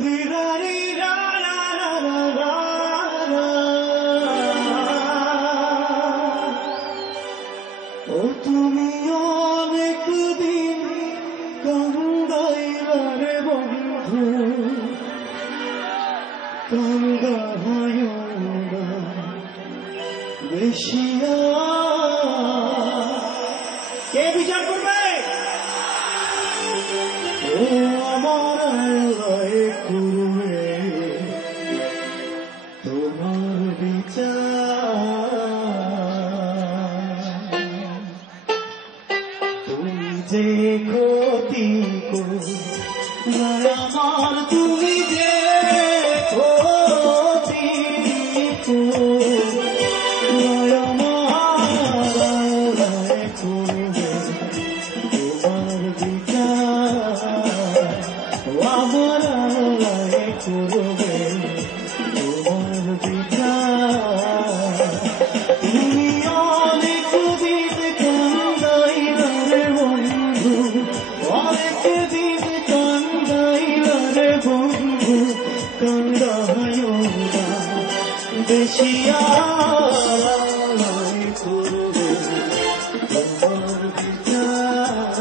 ও তুমি অনেক দিন কান্দাইলারে বন্ধু, কান্দায় না বেশি। কে বিচার করবে? ও আমার করবে তোমার বিচার। তুমি যে ক্ষতি করবে আমার, তুমি যে ক্ষতি করবে আমার, করবে তোমার বিচার। আমার করবে তোমার বিচার। তুমি অনেক দিন কান্দাইলারে বন্ধু, অনেক দিন কান্দাইলারে বন্ধু, কান্দায় না বেশি। করবে তোমার বিচার।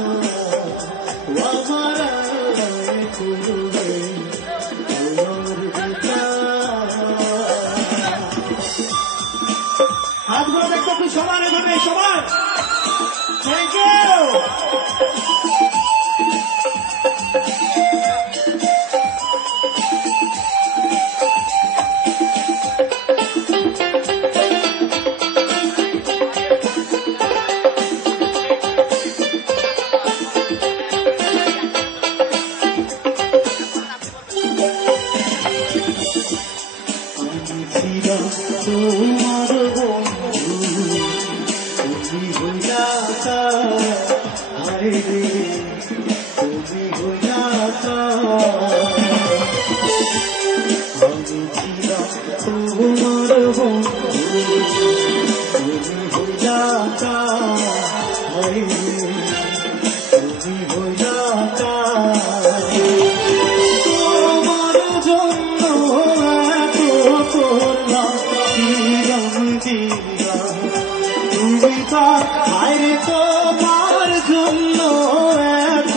আমার করবে তোমার বিচার। হাতগুলো দেখতে একটু সমান, এভাবে সমান। Thank you. তোমার বন্ধু তুমি হইয়া হায় রে, তুমি হইয়া আমি ছিলাম তোমার বন্ধু তুমি হইয়া হায় রে, তুমি হইয়া তোমার জন্য এত করলাম তুমি তার আরে তোমার জন্য এত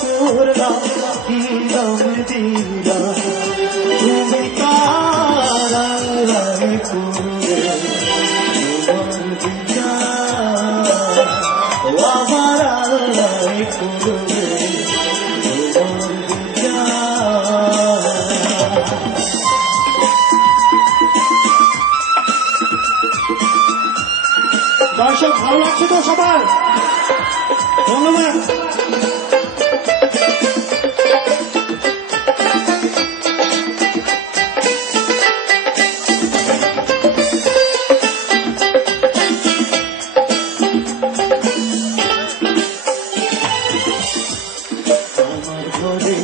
করলাম দিলাম দিলা। তুমি তার করবে তোমার বিচার। আমার করবে তোমার বিচার। দর্শক ভালো লাগছে তো সবার? ধন্যবাদ। আমার ঘরে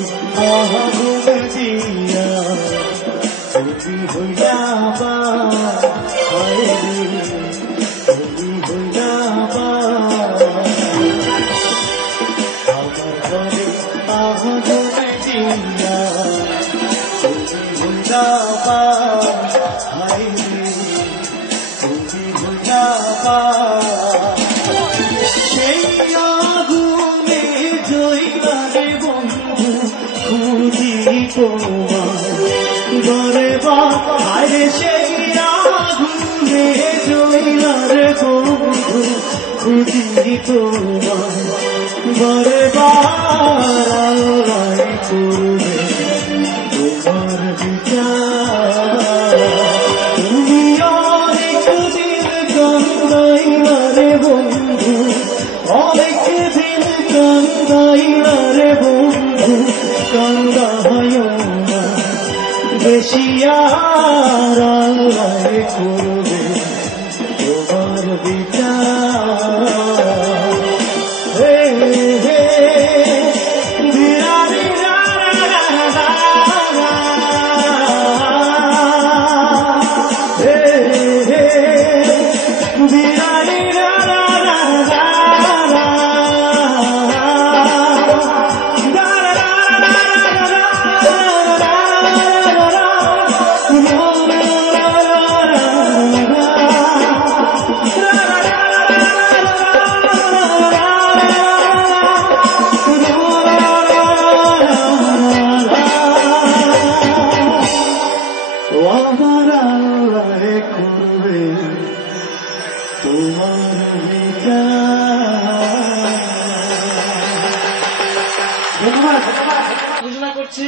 আগুন দিয়া তুমি হইয়া হায় রে, তুমি হইয়া আমার ঘরে আগুন দিয়া তুমি হইয়া হায় রে, তুমি হইয়া সেই আগুনে জয়লারে বন্ধু খুঁজি তোমার ঘরে বাইরে। সেই আগুনে জয়লারে বন্ধু খুঁজি তোমার ঘরে বাড়াই করবে তোমার বিচার। তুমি অনেক দিন কান্দাইলারে বন্ধু, অনেক দিন কান্দাইলারে বন্ধু, কান্দায় না বেশি। করবে তোমার বিচার। হে হে বিরারি হে হে বিরারি তোমার ধন্যবাদ ঘোষণা করছি।